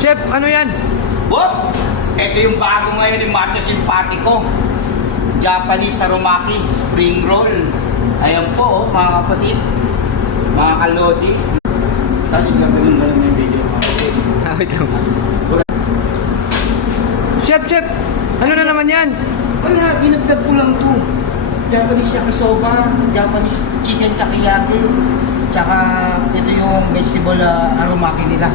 Chef, ano yan? Whoops! Ito yung bago ngayon yung matcha simpatiko. Japanese Sarumaki Spring Roll. Ayan po, mga kapatid. Mga kalodi. Tayo gagawin na lang yung video. Wait lang. Chef, ano na naman yan? Wala, dinagdag ko lang to. Japanese yakisoba, Japanese chicken takoyaki, tsaka ito yung vegetable aromaki nila.